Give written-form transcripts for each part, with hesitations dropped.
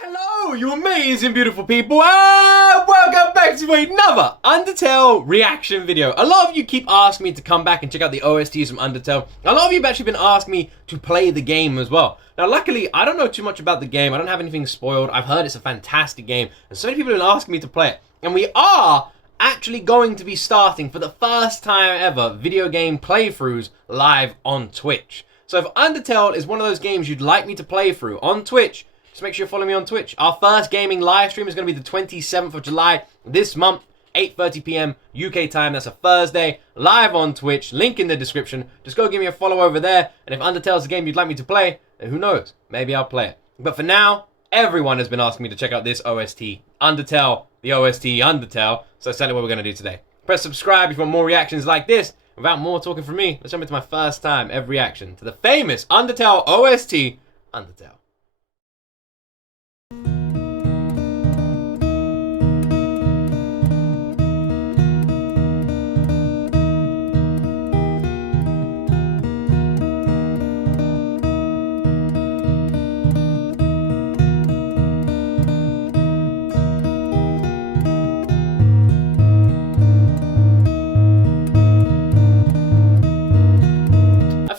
Hello, you amazing, beautiful people, and welcome back to another Undertale reaction video. A lot of you keep asking me to come back and check out the OSTs from Undertale. A lot of you have actually been asking me to play the game as well. Now, luckily, I don't know too much about the game. I don't have anything spoiled. I've heard it's a fantastic game, and so many people have been asking me to play it. And we are actually going to be starting, for the first time ever, video game playthroughs live on Twitch. So if Undertale is one of those games you'd like me to play through on Twitch, just make sure you follow me on Twitch. Our first gaming live stream is going to be the 27th of July this month, 8:30 p.m. UK time. That's a Thursday, live on Twitch. Link in the description. Just go give me a follow over there. And if Undertale is a game you'd like me to play, then who knows? Maybe I'll play it. But for now, everyone has been asking me to check out this OST, Undertale, the OST Undertale. So that's exactly what we're going to do today. Press subscribe if you want more reactions like this. Without more talking from me, let's jump into my first time ever reaction to the famous Undertale OST Undertale.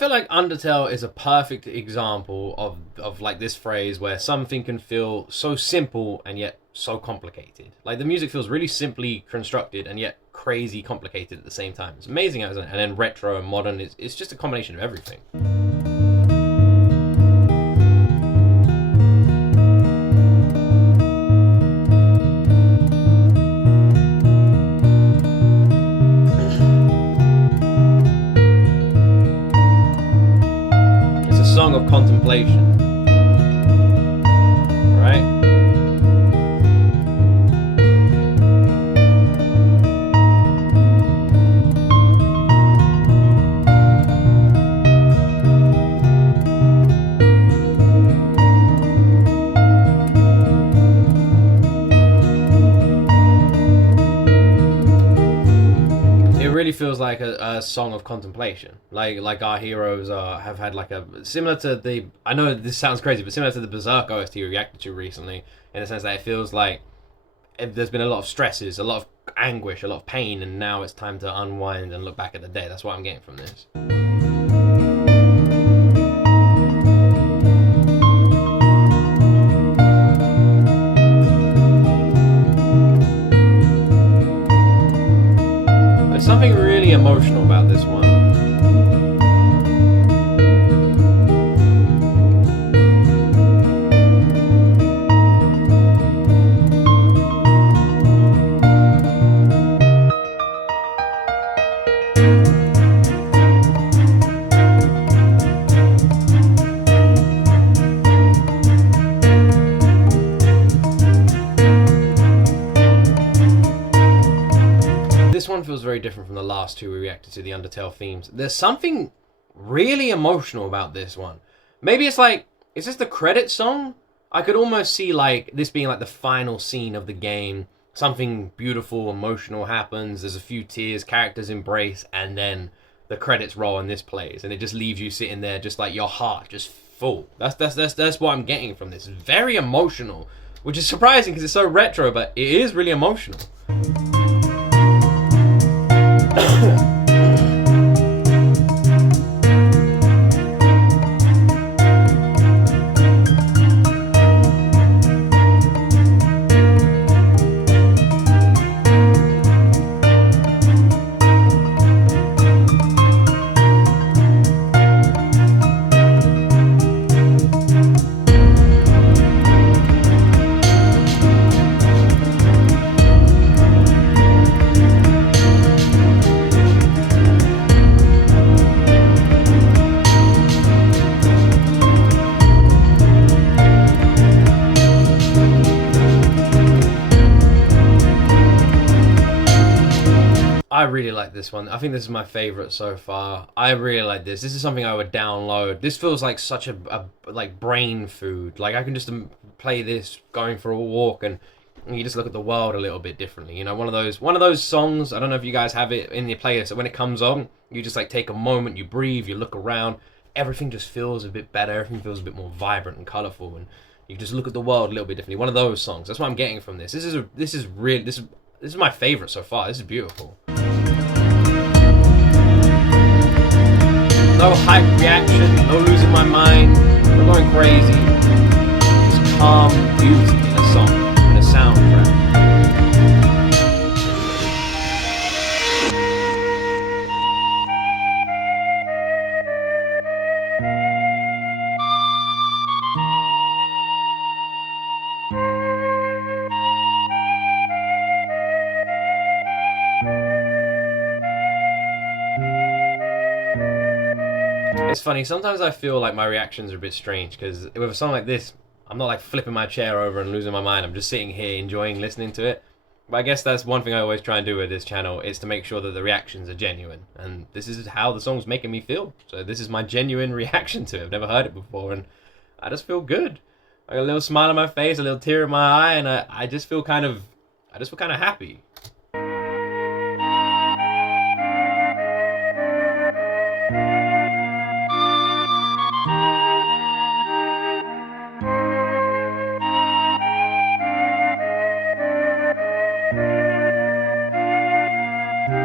Like Undertale is a perfect example of like this phrase where something can feel so simple and yet so complicated. Like the music feels really simply constructed and yet crazy complicated at the same time. It's amazing, isn't it? And then retro and modern, it's just a combination of everything. Song of contemplation, right? Really feels like a song of contemplation, like our heroes have had like a similar to the, I know this sounds crazy, but similar to the Berserk OST we reacted to recently, in the sense that it feels like there's been a lot of stresses, a lot of anguish, a lot of pain, and now it's time to unwind and look back at the day. That's what I'm getting from this. Something really emotional about this one. This one feels very different from the last two we reacted to, the Undertale themes. There's something really emotional about this one. Maybe it's like, is this the credit song? I could almost see like this being like the final scene of the game. Something beautiful, emotional happens. There's a few tears, characters embrace, and then the credits roll and this plays, and it just leaves you sitting there, just like your heart just full. That's what I'm getting from this. It's very emotional, which is surprising because it's so retro, but it is really emotional. I really like this one. I think this is my favorite so far. I really like this. This is something I would download. This feels like such a like brain food. Like I can just play this going for a walk and you just look at the world a little bit differently. You know, one of those songs, I don't know if you guys have it in your playlist, so when it comes on, you just like take a moment, you breathe, you look around, everything just feels a bit better, everything feels a bit more vibrant and colorful, and You just look at the world a little bit differently. One of those songs. That's what I'm getting from this. This is my favorite so far. This is beautiful. No hype reaction, no losing my mind, no going crazy. Just calm beauty in a song, in a soundtrack. It's funny, sometimes I feel like my reactions are a bit strange, because with a song like this, I'm not like flipping my chair over and losing my mind, I'm just sitting here enjoying listening to it. But I guess that's one thing I always try and do with this channel, is to make sure that the reactions are genuine. And this is how the song's making me feel. So this is my genuine reaction to it. I've never heard it before, and I just feel good. I got a little smile on my face, a little tear in my eye, and I just feel kind of happy.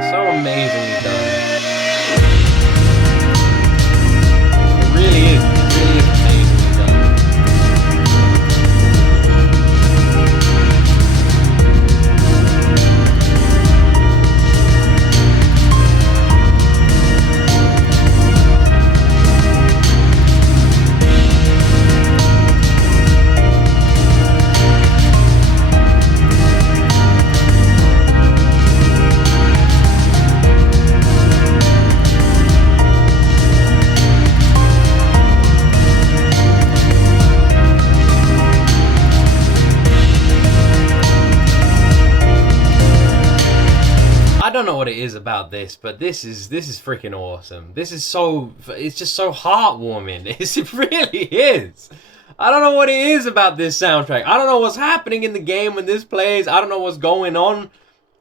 So amazingly done. It really is. It really is amazingly done. I don't know what it is about this, but this is freaking awesome. This is it's just so heartwarming. It really is. I don't know what it is about this soundtrack. I don't know what's happening in the game when this plays. I don't know what's going on.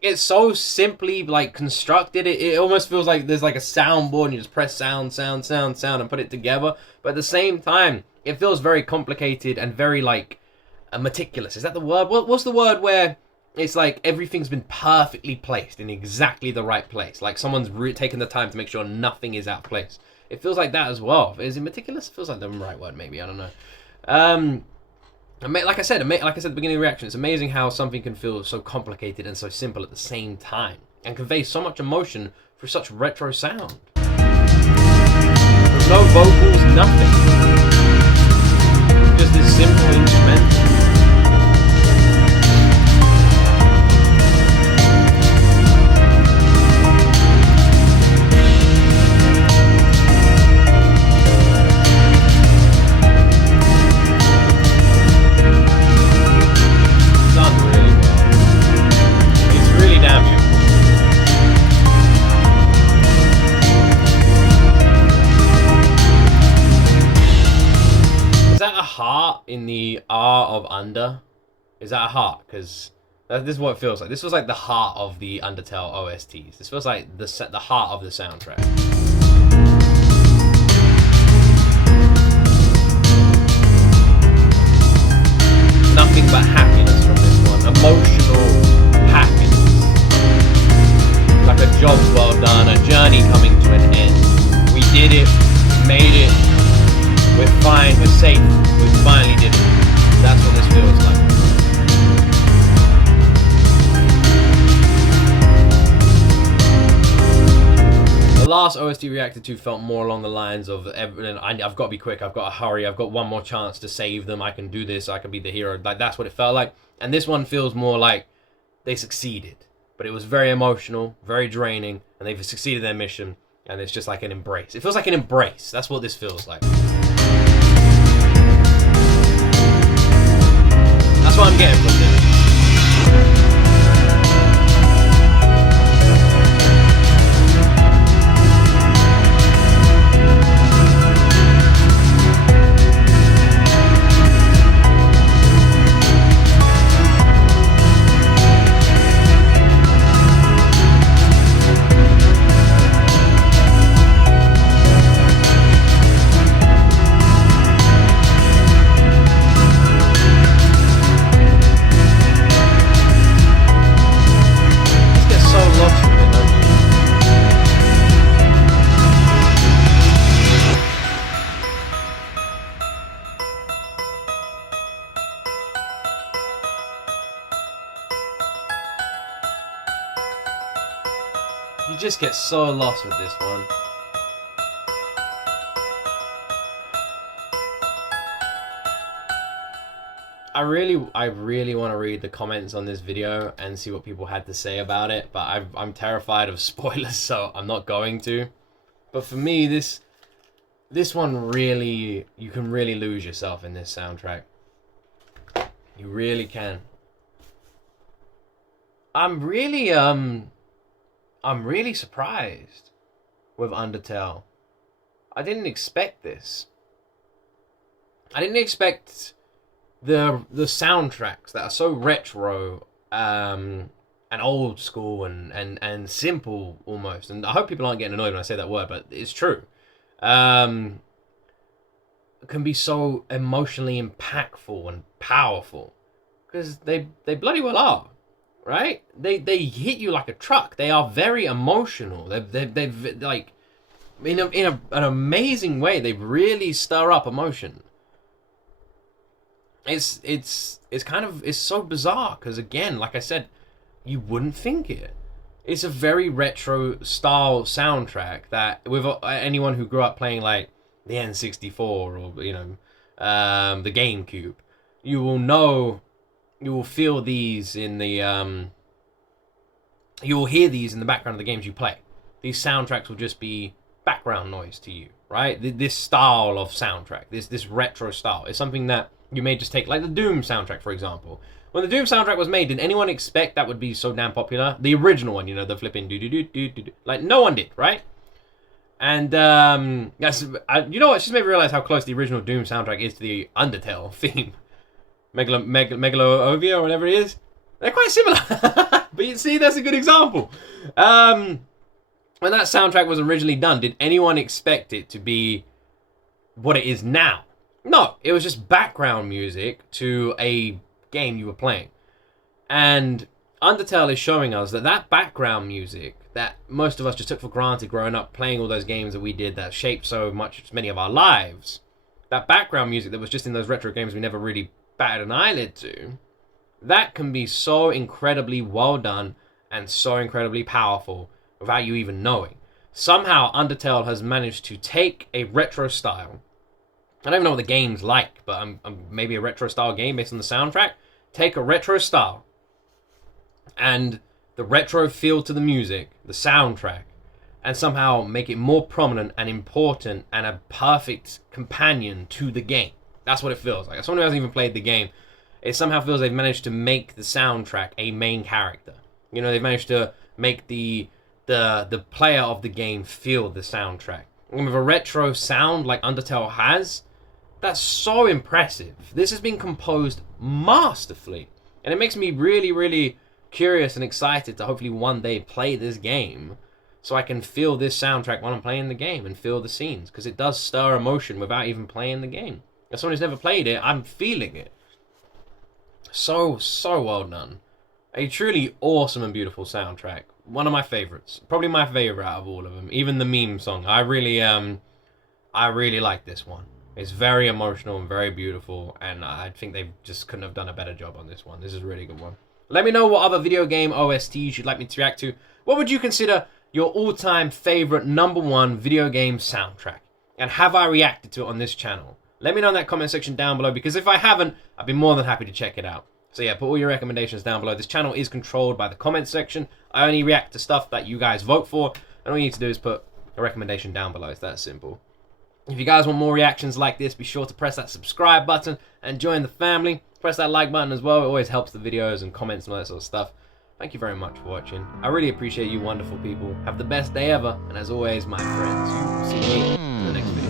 It's so simply like constructed. It almost feels like there's like a soundboard and you just press sound, sound, sound, sound and put it together. But at the same time, it feels very complicated and very like meticulous. Is that the word? What's the word where it's like everything's been perfectly placed in exactly the right place? Like someone's taken the time to make sure nothing is out of place. It feels like that as well. Is it meticulous? It feels like the right word, maybe. I don't know. Like I said at the beginning of the reaction, it's amazing how something can feel so complicated and so simple at the same time, and convey so much emotion through such retro sound. With no vocals, nothing. Just this simple instrumental. In the R of Under, is that a heart? Because this is what it feels like. This feels like the heart of the Undertale OSTs. This feels like the heart of the soundtrack. Nothing but happiness from this one. Emotional happiness. Like a job well done, a journey coming to an end. We did it, made it. We're fine, we're safe, we finally did it. That's what this feels like. The last OST reacted to felt more along the lines of, I've got to be quick, I've got to hurry, I've got one more chance to save them, I can do this, I can be the hero. Like, that's what it felt like. And this one feels more like they succeeded. But it was very emotional, very draining, and they've succeeded their mission, and it's just like an embrace. It feels like an embrace. That's what this feels like. That's what I'm getting from this. You just get so lost with this one. I really want to read the comments on this video and see what people had to say about it, but I'm terrified of spoilers, so I'm not going to. But for me, this one really, you can really lose yourself in this soundtrack. You really can. I'm really surprised with Undertale. I didn't expect this. I didn't expect the soundtracks that are so retro and old school and simple almost. And I hope people aren't getting annoyed when I say that word, but it's true. Can be so emotionally impactful and powerful, because they bloody well are, right? They hit you like a truck. They are very emotional. They've like in an amazing way. They really stir up emotion. It's so bizarre, because again, like I said, you wouldn't think it. It's a very retro style soundtrack that with anyone who grew up playing like the N64 or the GameCube, you will feel these in the you will hear these in the background of the games you play. These soundtracks will just be background noise to you, right? This style of soundtrack, this retro style, is something that you may just take, like the Doom soundtrack, for example. When the Doom soundtrack was made, did anyone expect that would be so damn popular? The original one, the flipping do-do-do-do-do-do. Like, no one did, right? And, you know what? Just made me realize how close the original Doom soundtrack is to the Undertale theme. Megaloovia, or whatever it is. They're quite similar. But you see, that's a good example. When that soundtrack was originally done, did anyone expect it to be what it is now? No, it was just background music to a game you were playing. And Undertale is showing us that background music that most of us just took for granted growing up playing all those games that we did that shaped so many of our lives, that background music that was just in those retro games we never really batted an eyelid to, that can be so incredibly well done and so incredibly powerful without you even knowing. Somehow Undertale has managed to take a retro style. I don't even know what the game's like, but maybe a retro style game based on the soundtrack. Take a retro style and the retro feel to the music, the soundtrack, and somehow make it more prominent and important and a perfect companion to the game. That's what it feels like. As someone who hasn't even played the game, it somehow feels they've managed to make the soundtrack a main character. They've managed to make the player of the game feel the soundtrack. And with a retro sound like Undertale has, that's so impressive. This has been composed masterfully. And it makes me really, really curious and excited to hopefully one day play this game so I can feel this soundtrack while I'm playing the game and feel the scenes, because it does stir emotion without even playing the game. As someone who's never played it, I'm feeling it. So well done. A truly awesome and beautiful soundtrack. One of my favorites. Probably my favorite out of all of them. Even the meme song. I really like this one. It's very emotional and very beautiful, and I think they just couldn't have done a better job on this one. This is a really good one. Let me know what other video game OSTs you'd like me to react to. What would you consider your all-time favorite #1 video game soundtrack? And have I reacted to it on this channel? Let me know in that comment section down below, because if I haven't, I'd be more than happy to check it out. So yeah, put all your recommendations down below. This channel is controlled by the comment section. I only react to stuff that you guys vote for, and all you need to do is put a recommendation down below. It's that simple. If you guys want more reactions like this, be sure to press that subscribe button and join the family. Press that like button as well. It always helps the videos and comments and all that sort of stuff. Thank you very much for watching. I really appreciate you wonderful people. Have the best day ever. And as always, my friends, you will see me in the next video.